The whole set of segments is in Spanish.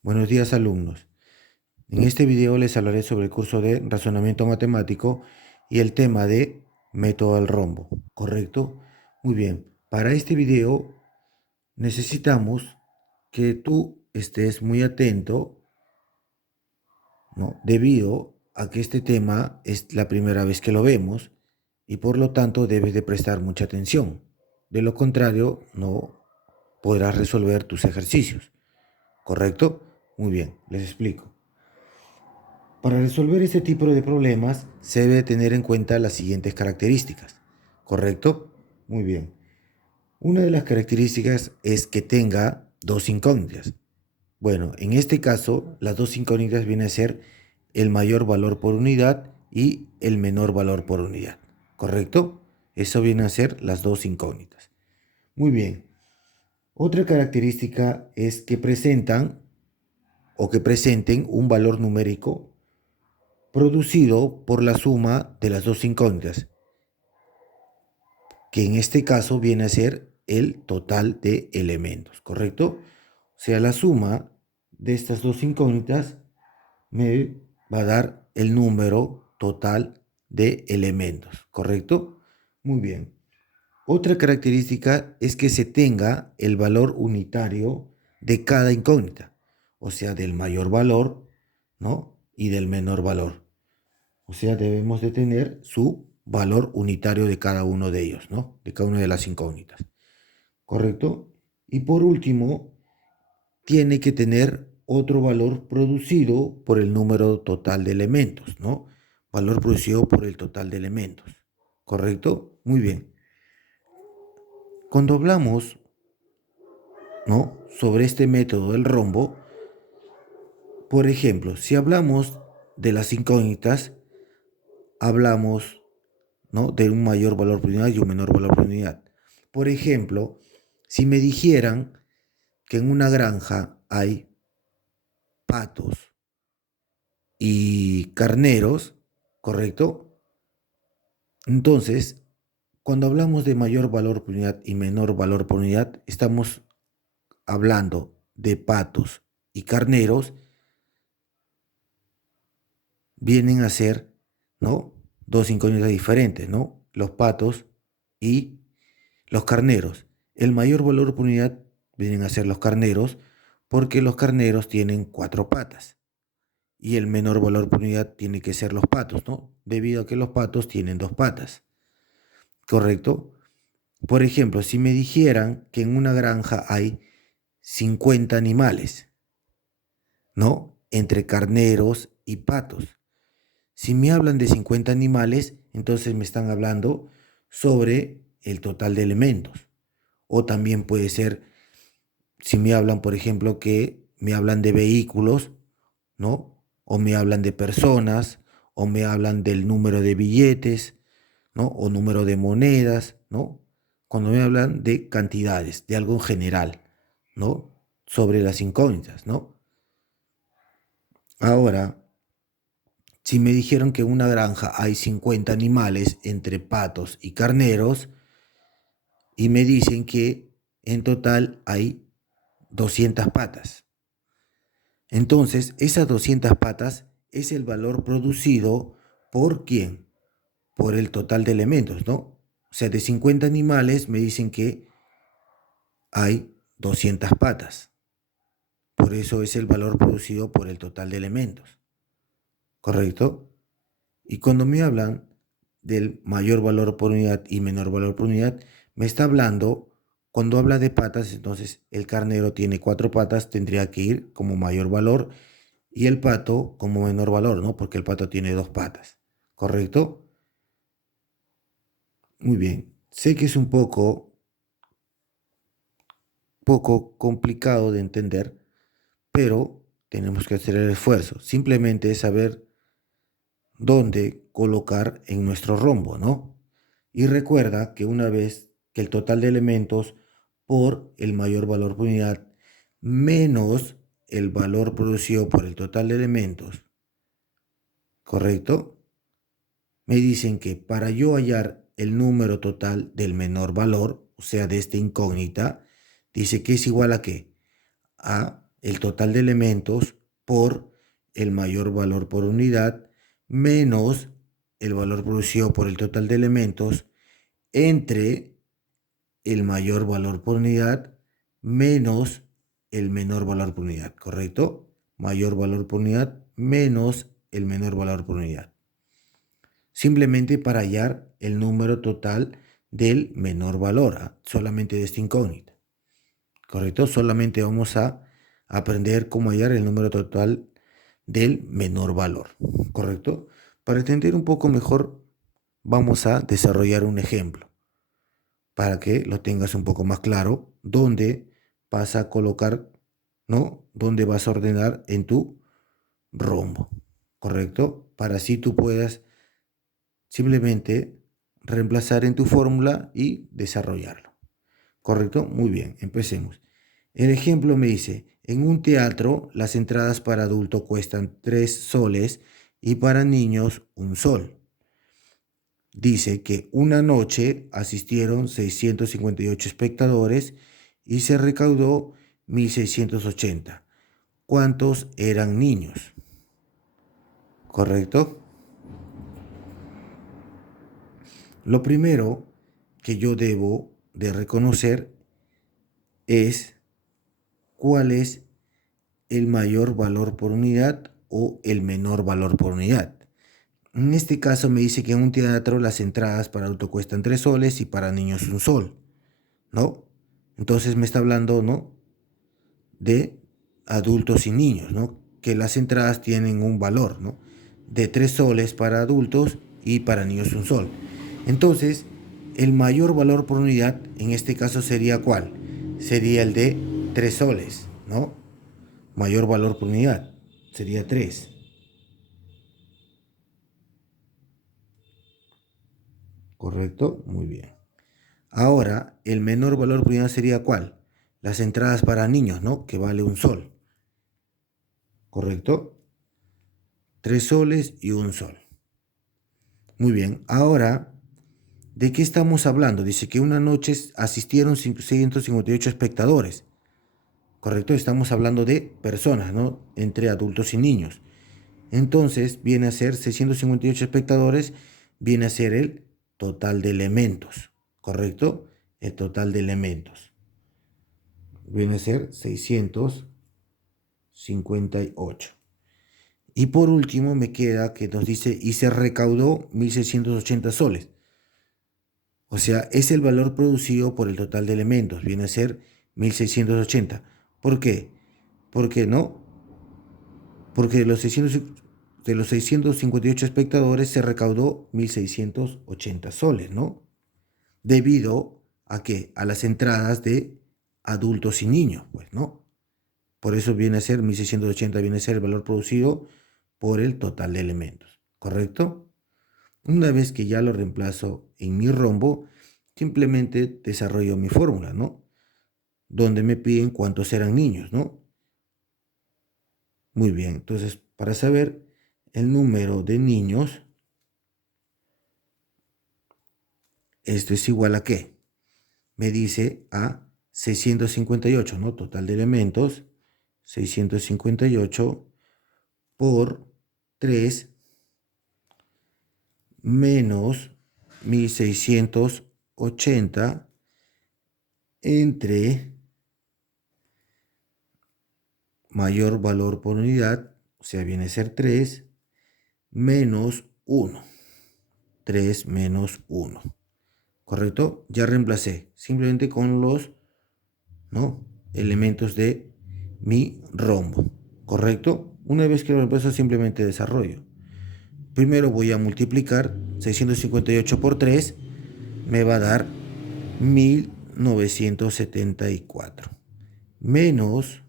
Buenos días, alumnos. En este video les hablaré sobre el curso de razonamiento matemático y el tema de método del rombo, ¿correcto? Muy bien, para este video necesitamos que tú estés muy atento, ¿no? Debido a que este tema es la primera vez que lo vemos y por lo tanto debes de prestar mucha atención. De lo contrario, no podrás resolver tus ejercicios, ¿correcto? Muy bien, les explico. Para resolver este tipo de problemas se debe tener en cuenta las siguientes características, ¿correcto? Muy bien. Una de las características es que tenga dos incógnitas. Bueno, en este caso, las dos incógnitas vienen a ser el mayor valor por unidad y el menor valor por unidad, ¿correcto? Eso viene a ser las dos incógnitas. Muy bien. Otra característica es que presentan o que presenten un valor numérico producido por la suma de las dos incógnitas, que en este caso viene a ser el total de elementos, ¿correcto? O sea, la suma de estas dos incógnitas me va a dar el número total de elementos, ¿correcto? Muy bien. Otra característica es que se tenga el valor unitario de cada incógnita, o sea, del mayor valor, ¿no? Y del menor valor. O sea, debemos de tener su valor unitario de cada uno de ellos, ¿no? De cada una de las incógnitas. ¿Correcto? Y por último, tiene que tener otro valor producido por el número total de elementos, ¿no? Valor producido por el total de elementos. ¿Correcto? Muy bien. Cuando hablamos, ¿no? Sobre este método del rombo, por ejemplo, si hablamos de las incógnitas, hablamos, ¿no? De un mayor valor por unidad y un menor valor por unidad. Por ejemplo, si me dijeran que en una granja hay patos y carneros, ¿correcto? Entonces, cuando hablamos de mayor valor por unidad y menor valor por unidad, estamos hablando de patos y carneros, vienen a ser, ¿no? Dos incógnitas diferentes, ¿no? Los patos y los carneros. El mayor valor por unidad vienen a ser los carneros porque los carneros tienen cuatro patas y el menor valor por unidad tiene que ser los patos, ¿no? Debido a que los patos tienen dos patas, ¿correcto? Por ejemplo, si me dijeran que en una granja hay 50 animales, ¿no? Entre carneros y patos. Si me hablan de 50 animales, entonces me están hablando sobre el total de elementos. O también puede ser, si me hablan, por ejemplo, que me hablan de vehículos, ¿no? O me hablan de personas, o me hablan del número de billetes, ¿no? O número de monedas, ¿no? Cuando me hablan de cantidades, de algo en general, ¿no? Sobre las incógnitas, ¿no? Ahora, si me dijeron que en una granja hay 50 animales entre patos y carneros, y me dicen que en total hay 200 patas. Entonces, esas 200 patas es el valor producido por quién, por el total de elementos, ¿no? O sea, de 50 animales me dicen que hay 200 patas. Por eso es el valor producido por el total de elementos, ¿correcto? Y cuando me hablan del mayor valor por unidad y menor valor por unidad, me está hablando, cuando habla de patas, entonces el carnero tiene cuatro patas, tendría que ir como mayor valor y el pato como menor valor, ¿no? Porque el pato tiene dos patas, ¿correcto? Muy bien. Sé que es un poco complicado de entender, pero tenemos que hacer el esfuerzo. Simplemente es saber dónde colocar en nuestro rombo, ¿no? Y recuerda que una vez que el total de elementos por el mayor valor por unidad menos el valor producido por el total de elementos, ¿correcto? Me dicen que para yo hallar el número total del menor valor, o sea, de esta incógnita, dice que es igual a ¿qué? A el total de elementos por el mayor valor por unidad menos el valor producido por el total de elementos entre el mayor valor por unidad menos el menor valor por unidad, ¿correcto? Mayor valor por unidad menos el menor valor por unidad. Simplemente para hallar el número total del menor valor, solamente de esta incógnita, ¿correcto? Solamente vamos a aprender cómo hallar el número total del menor valor, ¿correcto? Para entender un poco mejor, vamos a desarrollar un ejemplo para que lo tengas un poco más claro, donde vas a colocar, ¿no? Donde vas a ordenar en tu rombo, ¿correcto? Para así tú puedas simplemente reemplazar en tu fórmula y desarrollarlo, ¿correcto? Muy bien, empecemos. El ejemplo me dice, en un teatro las entradas para adulto cuestan 3 soles y para niños 1 sol. Dice que una noche asistieron 658 espectadores y se recaudó 1.680. ¿Cuántos eran niños? ¿Correcto? Lo primero que yo debo de reconocer es cuál es el mayor valor por unidad o el menor valor por unidad. En este caso me dice que en un teatro las entradas para adulto cuestan 3 soles y para niños 1 sol, ¿no? Entonces me está hablando, ¿no? De adultos y niños, ¿no? Que las entradas tienen un valor, ¿no? De 3 soles para adultos y para niños 1 sol. Entonces, el mayor valor por unidad en este caso sería ¿cuál? Sería el de 3 soles, ¿no? Mayor valor por unidad sería 3. ¿Correcto? Muy bien. Ahora, el menor valor por unidad sería ¿cuál? Las entradas para niños, ¿no? Que vale 1 sol. ¿Correcto? 3 soles y 1 sol. Muy bien. Ahora, ¿de qué estamos hablando? Dice que una noche asistieron 658 espectadores. ¿Correcto? Estamos hablando de personas, ¿no? Entre adultos y niños. Entonces, viene a ser 658 espectadores, viene a ser el total de elementos. ¿Correcto? El total de elementos. Viene a ser 658. Y por último me queda que nos dice, y se recaudó 1.680 soles. O sea, es el valor producido por el total de elementos. Viene a ser 1.680. ¿Por qué? Porque no. Porque de los 658 espectadores se recaudó 1.680 soles, ¿no? Debido a qué? A las entradas de adultos y niños, pues, ¿no? Por eso viene a ser 1.680, viene a ser el valor producido por el total de elementos, ¿correcto? Una vez que ya lo reemplazo en mi rombo, simplemente desarrollo mi fórmula, ¿no? Donde me piden cuántos eran niños, ¿no? Muy bien, entonces para saber el número de niños, esto es igual a ¿qué? Me dice a 658, ¿no? Total de elementos, 658 por 3 menos 1.680 entre mayor valor por unidad, o sea, viene a ser 3 menos 1. 3 menos 1. ¿Correcto? Ya reemplacé simplemente con los, ¿no? elementos de mi rombo. ¿Correcto? Una vez que lo reemplazo, simplemente desarrollo. Primero voy a multiplicar 658 por 3, me va a dar 1.974 menos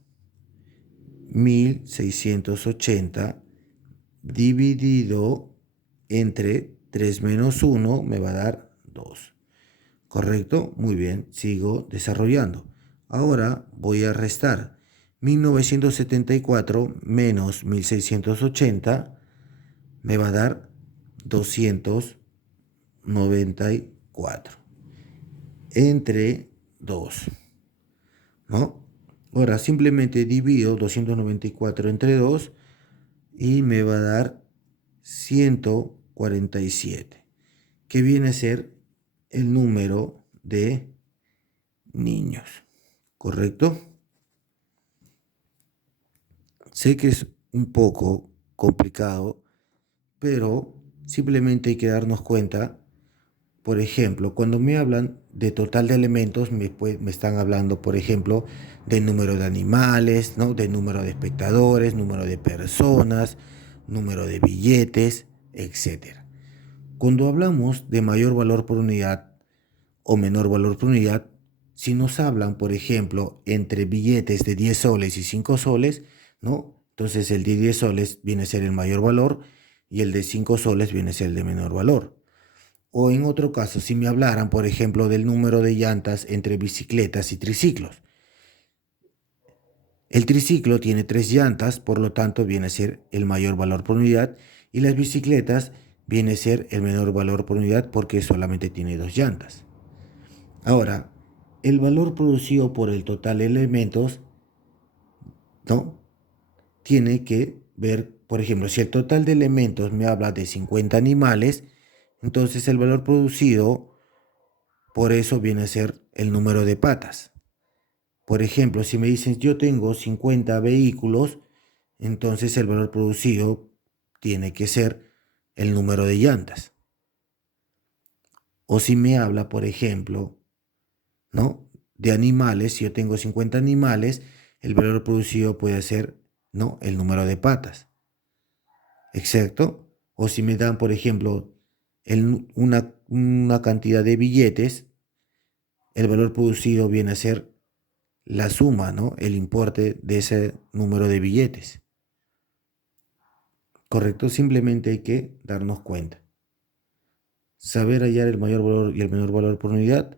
1.680 dividido entre 3 menos 1 me va a dar 2. ¿Correcto? Muy bien, sigo desarrollando. Ahora voy a restar 1.974 menos 1.680 me va a dar 294 entre 2, ¿no? Ahora simplemente divido 294 entre 2 y me va a dar 147, que viene a ser el número de niños, ¿correcto? Sé que es un poco complicado, pero simplemente hay que darnos cuenta. Por ejemplo, cuando me hablan de total de elementos, me están hablando, por ejemplo, del número de animales, ¿no? Del número de espectadores, número de personas, número de billetes, etcétera. Cuando hablamos de mayor valor por unidad o menor valor por unidad, si nos hablan, por ejemplo, entre billetes de 10 soles y 5 soles, ¿no? Entonces el de 10 soles viene a ser el mayor valor y el de 5 soles viene a ser el de menor valor. O en otro caso, si me hablaran, por ejemplo, del número de llantas entre bicicletas y triciclos. El triciclo tiene 3 llantas, por lo tanto viene a ser el mayor valor por unidad, y las bicicletas viene a ser el menor valor por unidad porque solamente tiene 2 llantas. Ahora, el valor producido por el total de elementos, ¿no? Tiene que ver, por ejemplo, si el total de elementos me habla de 50 animales, entonces el valor producido por eso viene a ser el número de patas. Por ejemplo, si me dicen yo tengo 50 vehículos, entonces el valor producido tiene que ser el número de llantas. O si me habla, por ejemplo, ¿no? De animales, si yo tengo 50 animales, el valor producido puede ser, ¿no? El número de patas. Exacto. O si me dan, por ejemplo, una cantidad de billetes, el valor producido viene a ser la suma, ¿no? El importe de ese número de billetes. ¿Correcto? Simplemente hay que darnos cuenta. Saber hallar el mayor valor y el menor valor por unidad,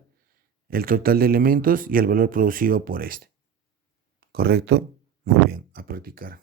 el total de elementos y el valor producido por este. ¿Correcto? Muy bien, a practicar.